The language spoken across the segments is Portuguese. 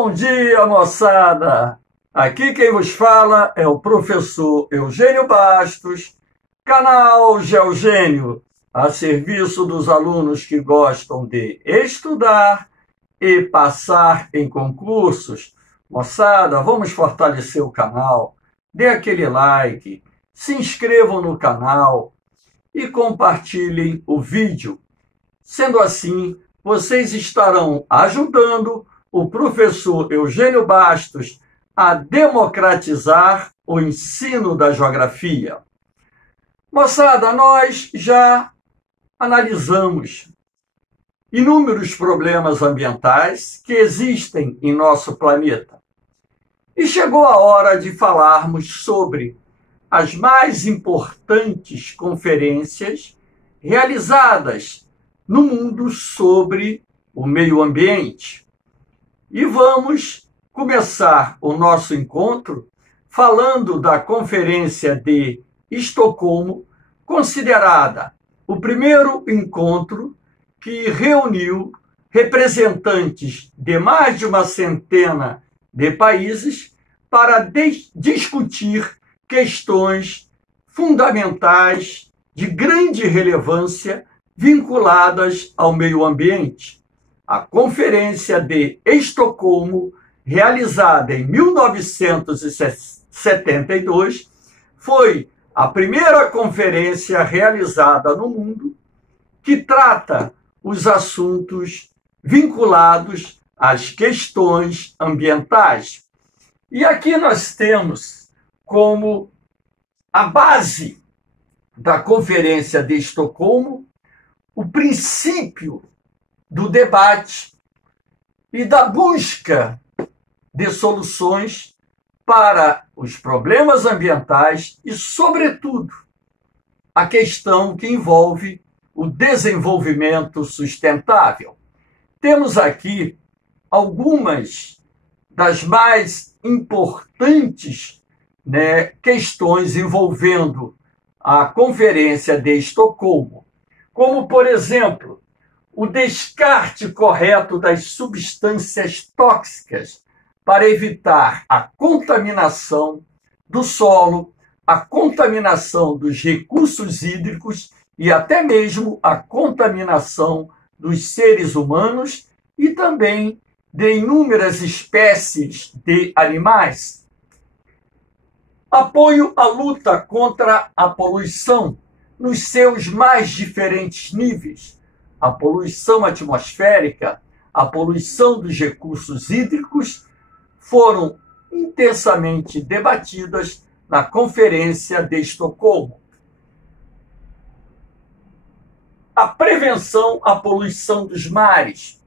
Bom dia, moçada! Aqui quem vos fala é o professor Eugênio Bastos, canal Geogênio, a serviço dos alunos que gostam de estudar e passar em concursos. Moçada, vamos fortalecer o canal, dê aquele like, se inscrevam no canal e compartilhem o vídeo. Sendo assim, vocês estarão ajudando o professor Eugênio Bastos a democratizar o ensino da geografia. Moçada, nós já analisamos inúmeros problemas ambientais que existem em nosso planeta. E chegou a hora de falarmos sobre as mais importantes conferências realizadas no mundo sobre o meio ambiente. E vamos começar o nosso encontro falando da Conferência de Estocolmo, considerada o primeiro encontro que reuniu representantes de mais de uma centena de países para discutir questões fundamentais de grande relevância vinculadas ao meio ambiente. A Conferência de Estocolmo, realizada em 1972, foi a primeira conferência realizada no mundo que trata os assuntos vinculados às questões ambientais. E aqui nós temos como a base da Conferência de Estocolmo o princípio do debate e da busca de soluções para os problemas ambientais e, sobretudo, a questão que envolve o desenvolvimento sustentável. Temos aqui algumas das mais importantes questões envolvendo a Conferência de Estocolmo, como, por exemplo, o descarte correto das substâncias tóxicas para evitar a contaminação do solo, a contaminação dos recursos hídricos e até mesmo a contaminação dos seres humanos e também de inúmeras espécies de animais. Apoio à luta contra a poluição nos seus mais diferentes níveis. A poluição atmosférica, a poluição dos recursos hídricos foram intensamente debatidas na Conferência de Estocolmo. A prevenção à poluição dos mares.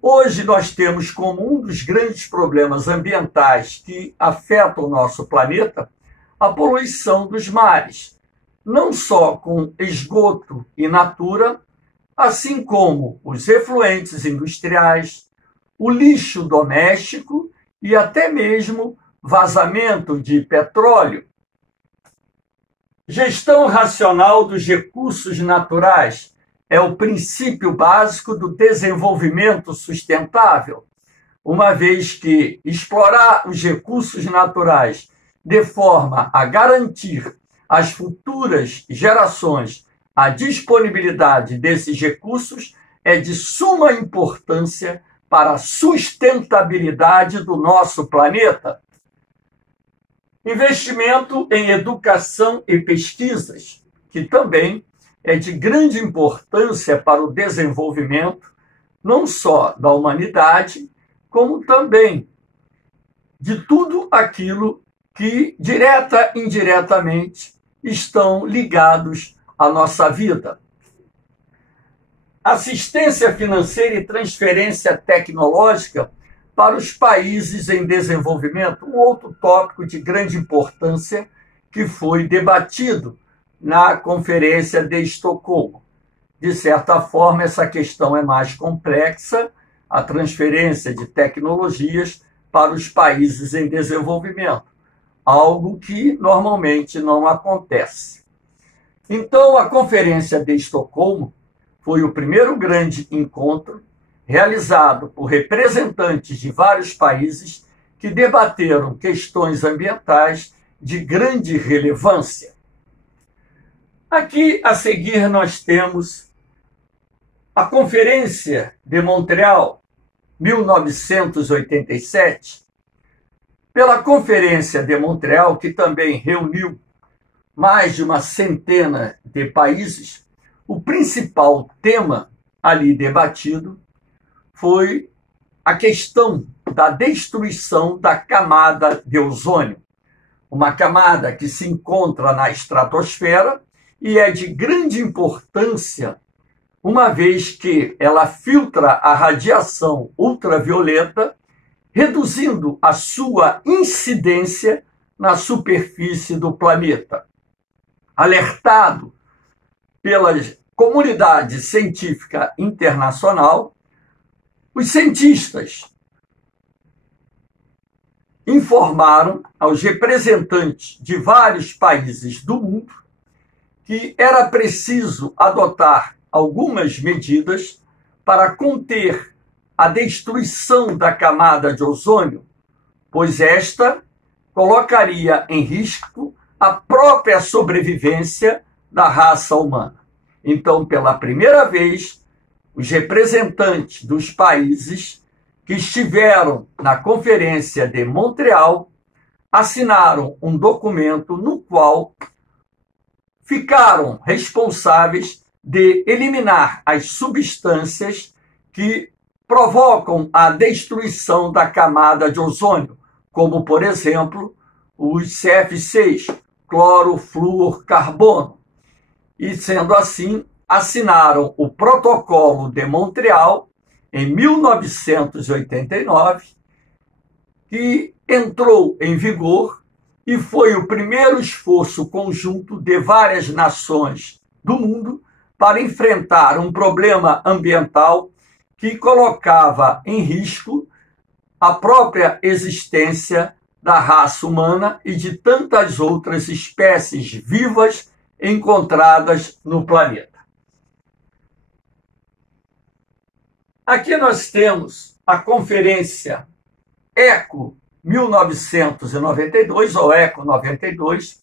Hoje nós temos como um dos grandes problemas ambientais que afetam o nosso planeta a poluição dos mares, não só com esgoto in natura, assim como os efluentes industriais, o lixo doméstico e até mesmo vazamento de petróleo. Gestão racional dos recursos naturais é o princípio básico do desenvolvimento sustentável, uma vez que explorar os recursos naturais de forma a garantir às futuras gerações a disponibilidade desses recursos é de suma importância para a sustentabilidade do nosso planeta. Investimento em educação e pesquisas, que também é de grande importância para o desenvolvimento não só da humanidade, como também de tudo aquilo que, direta e indiretamente, estão ligados à nossa vida. Assistência financeira e transferência tecnológica para os países em desenvolvimento, um outro tópico de grande importância que foi debatido na Conferência de Estocolmo. De certa forma, essa questão é mais complexa, a transferência de tecnologias para os países em desenvolvimento, algo que normalmente não acontece. Então, a Conferência de Estocolmo foi o primeiro grande encontro realizado por representantes de vários países que debateram questões ambientais de grande relevância. Aqui a seguir nós temos a Conferência de Montreal, 1987. Pela Conferência de Montreal, que também reuniu mais de uma centena de países, o principal tema ali debatido foi a questão da destruição da camada de ozônio, uma camada que se encontra na estratosfera e é de grande importância, uma vez que ela filtra a radiação ultravioleta, reduzindo a sua incidência na superfície do planeta. Alertado pela comunidade científica internacional, os cientistas informaram aos representantes de vários países do mundo que era preciso adotar algumas medidas para conter a destruição da camada de ozônio, pois esta colocaria em risco a própria sobrevivência da raça humana. Então, pela primeira vez, os representantes dos países que estiveram na Conferência de Montreal assinaram um documento no qual ficaram responsáveis de eliminar as substâncias que provocam a destruição da camada de ozônio, como, por exemplo, os CF6, clorofluorcarbono. E, sendo assim, assinaram o Protocolo de Montreal em 1989, que entrou em vigor e foi o primeiro esforço conjunto de várias nações do mundo para enfrentar um problema ambiental que colocava em risco a própria existência da raça humana e de tantas outras espécies vivas encontradas no planeta. Aqui nós temos a Conferência ECO 1992, ou ECO 92,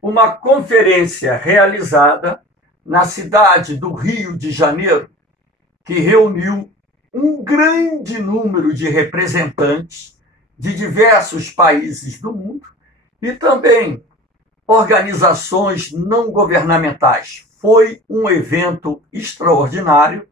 uma conferência realizada na cidade do Rio de Janeiro, que reuniu um grande número de representantes de diversos países do mundo e também organizações não governamentais. Foi um evento extraordinário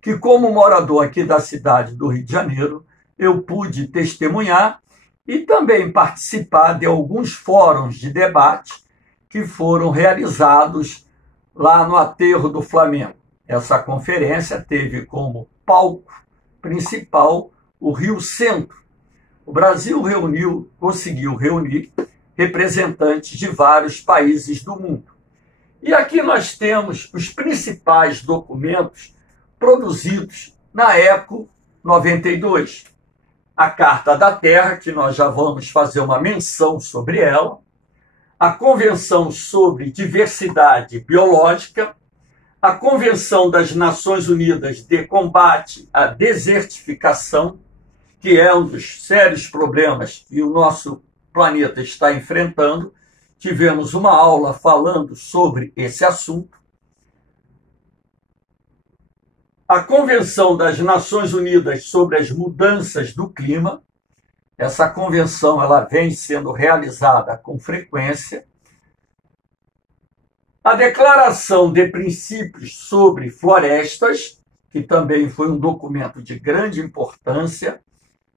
que, como morador aqui da cidade do Rio de Janeiro, eu pude testemunhar e também participar de alguns fóruns de debate que foram realizados lá no Aterro do Flamengo. Essa conferência teve como palco principal o Rio Centro. O Brasil conseguiu reunir representantes de vários países do mundo. E aqui nós temos os principais documentos produzidos na ECO 92. A Carta da Terra, que nós já vamos fazer uma menção sobre ela, a Convenção sobre Diversidade Biológica, a Convenção das Nações Unidas de Combate à Desertificação, que é um dos sérios problemas que o nosso planeta está enfrentando. Tivemos uma aula falando sobre esse assunto. A Convenção das Nações Unidas sobre as Mudanças do Clima. Essa convenção ela vem sendo realizada com frequência. A Declaração de Princípios sobre Florestas, que também foi um documento de grande importância,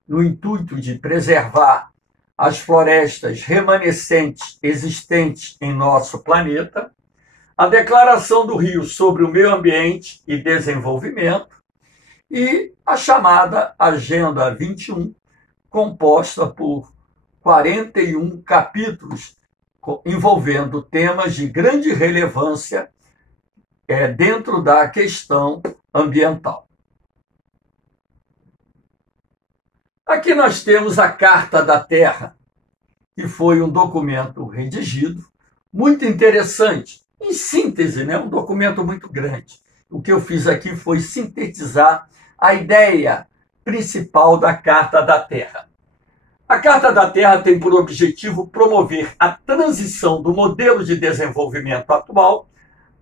no intuito de preservar as florestas remanescentes existentes em nosso planeta. A Declaração do Rio sobre o Meio Ambiente e Desenvolvimento e a chamada Agenda 21, composta por 41 capítulos envolvendo temas de grande relevância dentro da questão ambiental. Aqui nós temos a Carta da Terra, que foi um documento redigido, muito interessante, em síntese, um documento muito grande. O que eu fiz aqui foi sintetizar a ideia principal da Carta da Terra. A Carta da Terra tem por objetivo promover a transição do modelo de desenvolvimento atual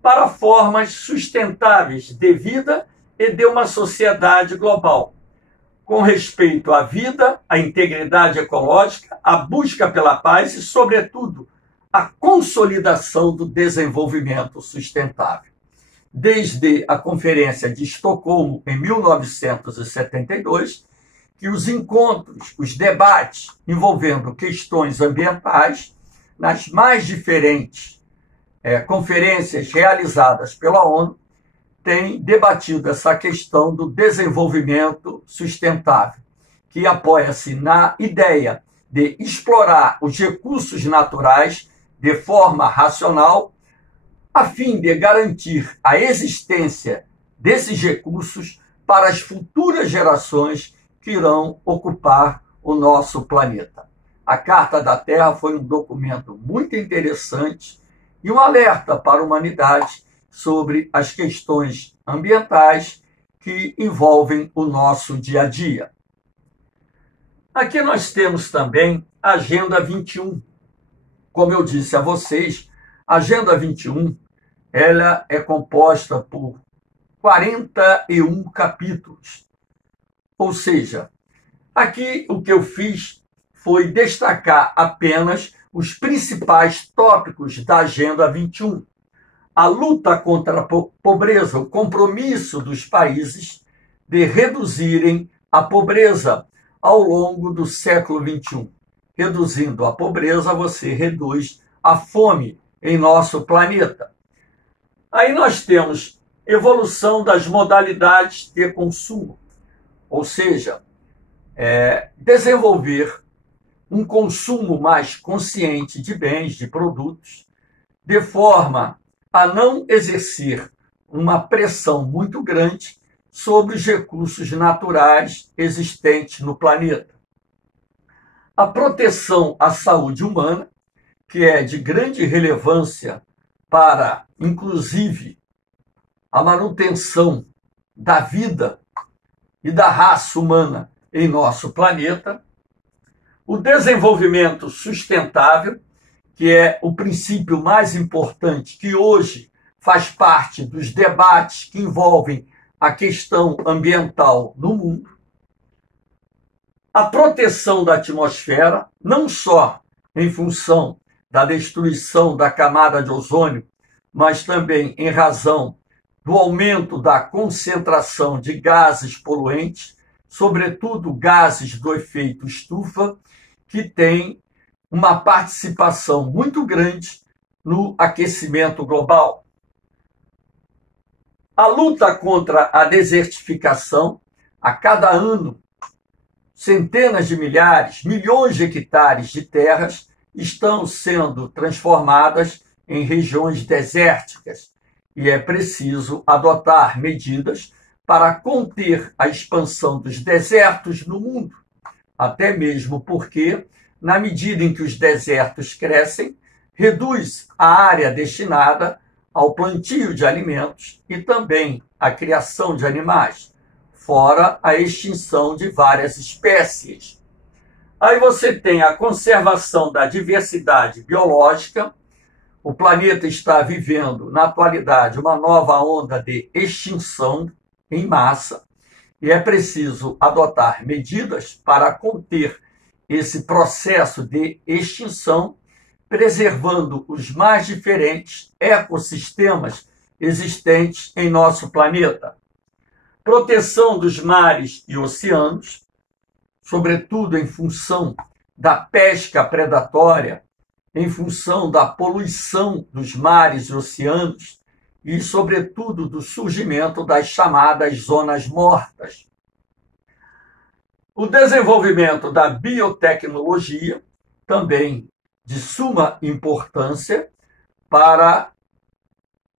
para formas sustentáveis de vida e de uma sociedade global, com respeito à vida, à integridade ecológica, à busca pela paz e, sobretudo, à consolidação do desenvolvimento sustentável. Desde a Conferência de Estocolmo, em 1972, que os encontros, os debates envolvendo questões ambientais, nas mais diferentes conferências realizadas pela ONU, têm debatido essa questão do desenvolvimento sustentável, que apoia-se na ideia de explorar os recursos naturais de forma racional, a fim de garantir a existência desses recursos para as futuras gerações que irão ocupar o nosso planeta. A Carta da Terra foi um documento muito interessante e um alerta para a humanidade sobre as questões ambientais que envolvem o nosso dia a dia. Aqui nós temos também a Agenda 21. Como eu disse a vocês, a Agenda 21 ela é composta por 41 capítulos. Ou seja, aqui o que eu fiz foi destacar apenas os principais tópicos da Agenda 21. A luta contra a pobreza, o compromisso dos países de reduzirem a pobreza ao longo do século XXI. Reduzindo a pobreza, você reduz a fome em nosso planeta. Aí nós temos evolução das modalidades de consumo, ou seja, desenvolver um consumo mais consciente de bens, de produtos, de forma a não exercer uma pressão muito grande sobre os recursos naturais existentes no planeta. A proteção à saúde humana, que é de grande relevância para, inclusive, a manutenção da vida e da raça humana em nosso planeta. O desenvolvimento sustentável, que é o princípio mais importante, que hoje faz parte dos debates que envolvem a questão ambiental no mundo. A proteção da atmosfera, não só em função da destruição da camada de ozônio, mas também em razão do aumento da concentração de gases poluentes, sobretudo gases do efeito estufa, que tem uma participação muito grande no aquecimento global. A luta contra a desertificação, a cada ano, centenas de milhares, milhões de hectares de terras estão sendo transformadas em regiões desérticas e é preciso adotar medidas para conter a expansão dos desertos no mundo, até mesmo porque, na medida em que os desertos crescem, reduz a área destinada ao plantio de alimentos e também à criação de animais, fora a extinção de várias espécies. Aí você tem a conservação da diversidade biológica. O planeta está vivendo, na atualidade, uma nova onda de extinção em massa e é preciso adotar medidas para conter esse processo de extinção, preservando os mais diferentes ecossistemas existentes em nosso planeta. Proteção dos mares e oceanos, sobretudo em função da pesca predatória, em função da poluição dos mares e oceanos e, sobretudo, do surgimento das chamadas zonas mortas. O desenvolvimento da biotecnologia, também de suma importância para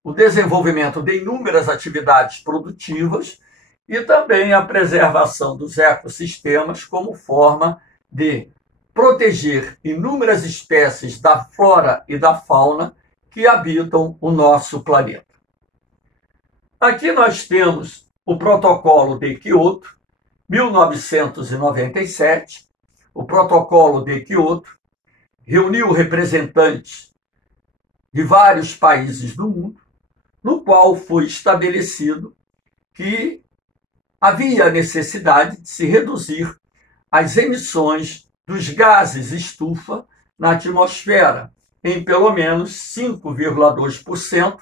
o desenvolvimento de inúmeras atividades produtivas e também a preservação dos ecossistemas como forma de proteger inúmeras espécies da flora e da fauna que habitam o nosso planeta. Aqui nós temos o Protocolo de Quioto, 1997. O Protocolo de Quioto reuniu representantes de vários países do mundo, no qual foi estabelecido que havia necessidade de se reduzir as emissões dos gases estufa na atmosfera em pelo menos 5,2%,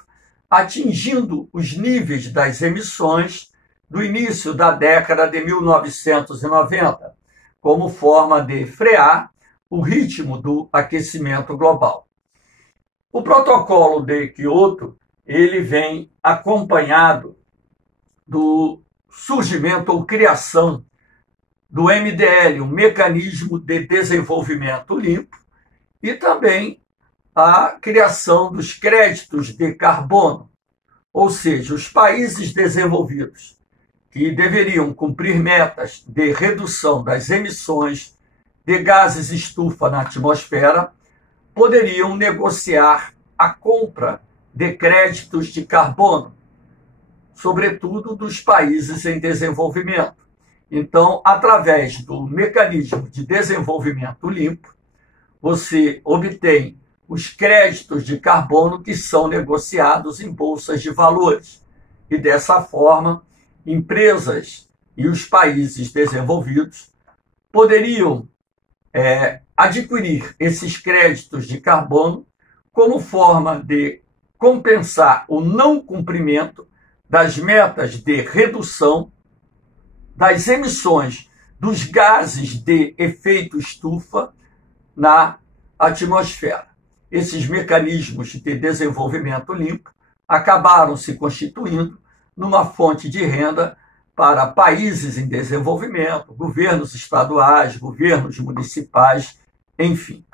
atingindo os níveis das emissões do início da década de 1990, como forma de frear o ritmo do aquecimento global. O Protocolo de Quioto, ele vem acompanhado do surgimento ou criação do MDL, um Mecanismo de Desenvolvimento Limpo, e também a criação dos créditos de carbono, ou seja, os países desenvolvidos que deveriam cumprir metas de redução das emissões de gases estufa na atmosfera poderiam negociar a compra de créditos de carbono, sobretudo dos países em desenvolvimento. Então, através do Mecanismo de Desenvolvimento Limpo, você obtém os créditos de carbono que são negociados em bolsas de valores. E dessa forma, empresas e os países desenvolvidos poderiam adquirir esses créditos de carbono como forma de compensar o não cumprimento das metas de redução das emissões dos gases de efeito estufa na atmosfera. Esses mecanismos de desenvolvimento limpo acabaram se constituindo numa fonte de renda para países em desenvolvimento, governos estaduais, governos municipais, enfim.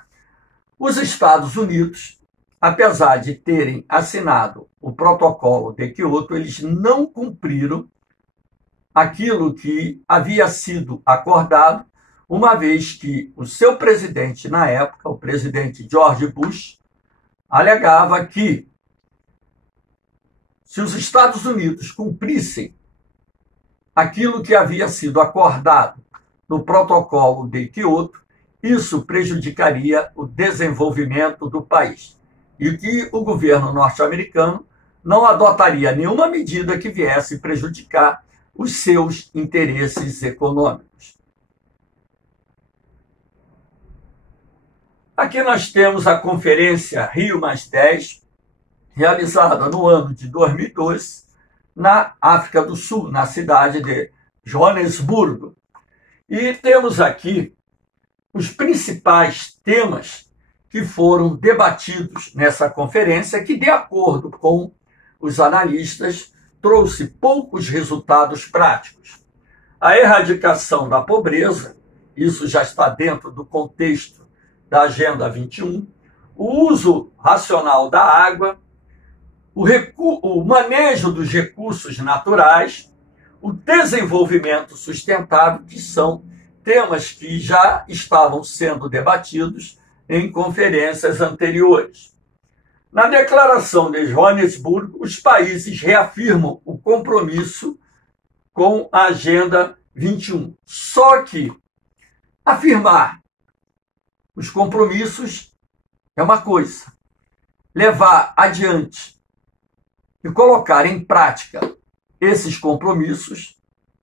Os Estados Unidos, apesar de terem assinado o Protocolo de Quioto, eles não cumpriram aquilo que havia sido acordado, uma vez que o seu presidente na época, o presidente George Bush, alegava que se os Estados Unidos cumprissem aquilo que havia sido acordado no Protocolo de Quioto, isso prejudicaria o desenvolvimento do país e que o governo norte-americano não adotaria nenhuma medida que viesse prejudicar os seus interesses econômicos. Aqui nós temos a Conferência Rio+10, realizada no ano de 2012, na África do Sul, na cidade de Joanesburgo. E temos aqui os principais temas que foram debatidos nessa conferência, que, de acordo com os analistas, trouxe poucos resultados práticos. A erradicação da pobreza, isso já está dentro do contexto da Agenda 21, o uso racional da água, o manejo dos recursos naturais, o desenvolvimento sustentável, que são temas que já estavam sendo debatidos em conferências anteriores. Na Declaração de Joanesburgo, os países reafirmam o compromisso com a Agenda 21. Só que afirmar os compromissos é uma coisa, levar adiante e colocar em prática esses compromissos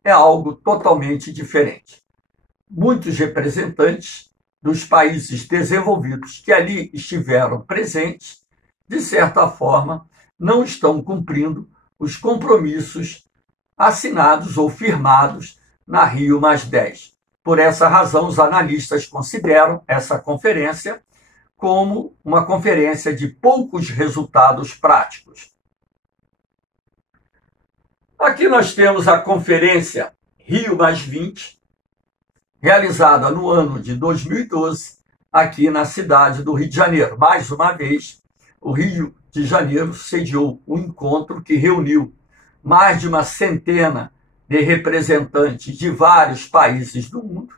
é algo totalmente diferente. Muitos representantes dos países desenvolvidos que ali estiveram presentes, de certa forma, não estão cumprindo os compromissos assinados ou firmados na Rio+10. Por essa razão, os analistas consideram essa conferência como uma conferência de poucos resultados práticos. Aqui nós temos a Conferência Rio+20, realizada no ano de 2012, aqui na cidade do Rio de Janeiro. Mais uma vez, o Rio de Janeiro sediou um encontro que reuniu mais de uma centena de representantes de vários países do mundo.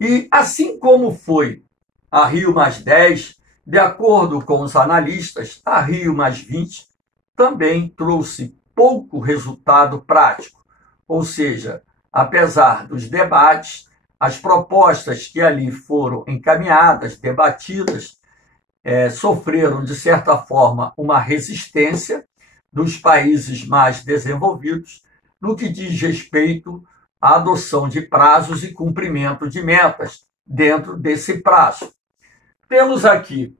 E assim como foi a Rio+10, de acordo com os analistas, a Rio+20 também trouxe pouco resultado prático. ou seja, apesar dos debates, as propostas que ali foram encaminhadas, debatidas, sofreram, de certa forma, uma resistência dos países mais desenvolvidos no que diz respeito à adoção de prazos e cumprimento de metas dentro desse prazo. Temos aqui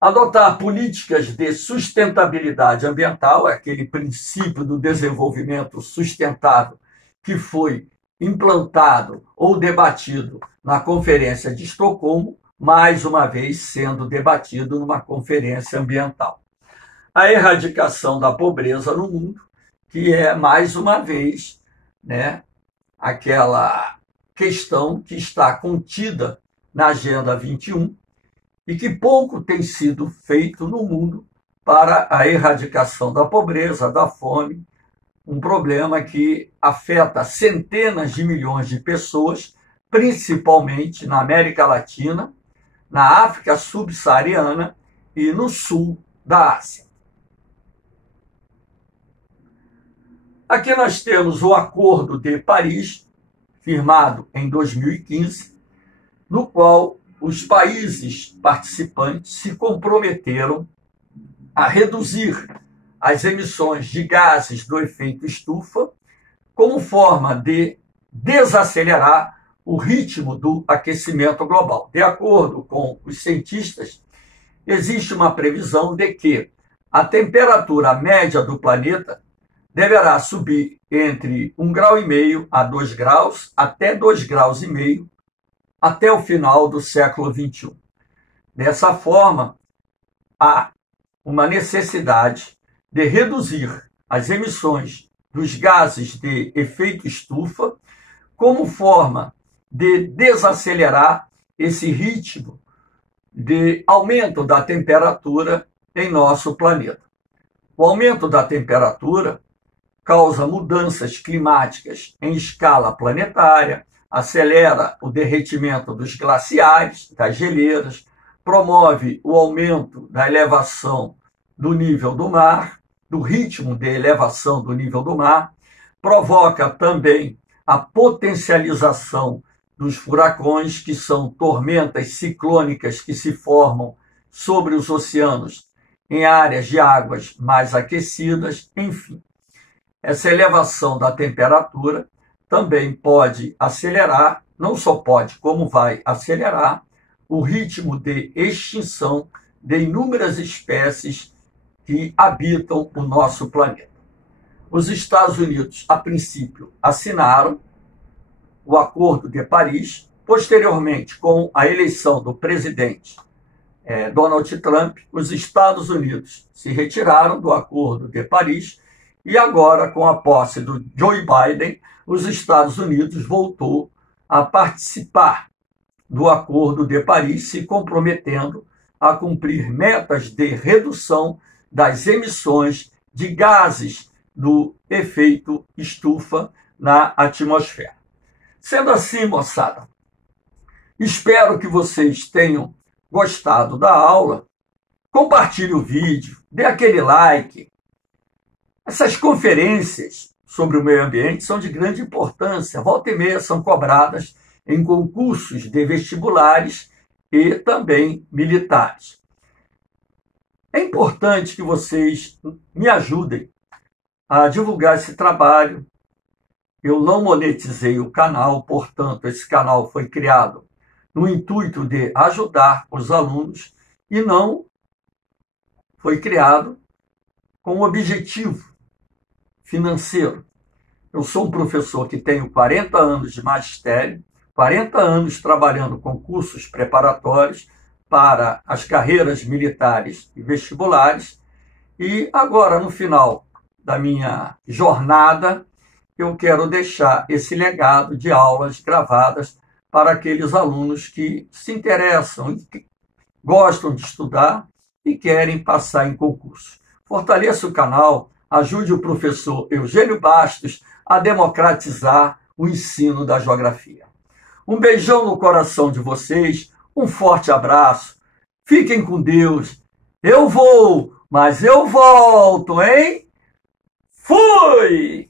adotar políticas de sustentabilidade ambiental, aquele princípio do desenvolvimento sustentável que foi implantado ou debatido na Conferência de Estocolmo, mais uma vez sendo debatido numa conferência ambiental. A erradicação da pobreza no mundo, que é, mais uma vez, aquela questão que está contida na Agenda 21 e que pouco tem sido feito no mundo para a erradicação da pobreza, da fome, um problema que afeta centenas de milhões de pessoas, principalmente na América Latina, na África subsaariana e no sul da Ásia. Aqui nós temos o Acordo de Paris, firmado em 2015, no qual os países participantes se comprometeram a reduzir as emissões de gases do efeito estufa como forma de desacelerar o ritmo do aquecimento global. De acordo com os cientistas, existe uma previsão de que a temperatura média do planeta deverá subir entre 1,5 grau a 2 graus, até 2,5 graus, até o final do século XXI. Dessa forma, há uma necessidade de reduzir as emissões dos gases de efeito estufa como forma de desacelerar esse ritmo de aumento da temperatura em nosso planeta. O aumento da temperatura causa mudanças climáticas em escala planetária, acelera o derretimento dos glaciares, das geleiras, promove o aumento da elevação do nível do mar, do ritmo de elevação do nível do mar, provoca também a potencialização dos furacões, que são tormentas ciclônicas que se formam sobre os oceanos em áreas de águas mais aquecidas, enfim. Essa elevação da temperatura também pode acelerar, não só pode, como vai acelerar, o ritmo de extinção de inúmeras espécies que habitam o nosso planeta. Os Estados Unidos, a princípio, assinaram o Acordo de Paris. Posteriormente, com a eleição do presidente Donald Trump, os Estados Unidos se retiraram do Acordo de Paris e agora, com a posse do Joe Biden, os Estados Unidos voltou a participar do Acordo de Paris, se comprometendo a cumprir metas de redução das emissões de gases do efeito estufa na atmosfera. Sendo assim, moçada, espero que vocês tenham gostado da aula. Compartilhe o vídeo, dê aquele like. Essas conferências sobre o meio ambiente são de grande importância. Volta e meia são cobradas em concursos de vestibulares e também militares. É importante que vocês me ajudem a divulgar esse trabalho. Eu não monetizei o canal, portanto, esse canal foi criado no intuito de ajudar os alunos e não foi criado com objetivo financeiro. Eu sou um professor que tenho 40 anos de magistério, 40 anos trabalhando com cursos preparatórios para as carreiras militares e vestibulares, e agora, no final da minha jornada, eu quero deixar esse legado de aulas gravadas para aqueles alunos que se interessam, que gostam de estudar e querem passar em concurso. Fortaleça o canal, ajude o professor Eugênio Bastos a democratizar o ensino da geografia. Um beijão no coração de vocês, um forte abraço, fiquem com Deus. Eu vou, mas eu volto, hein? Fui!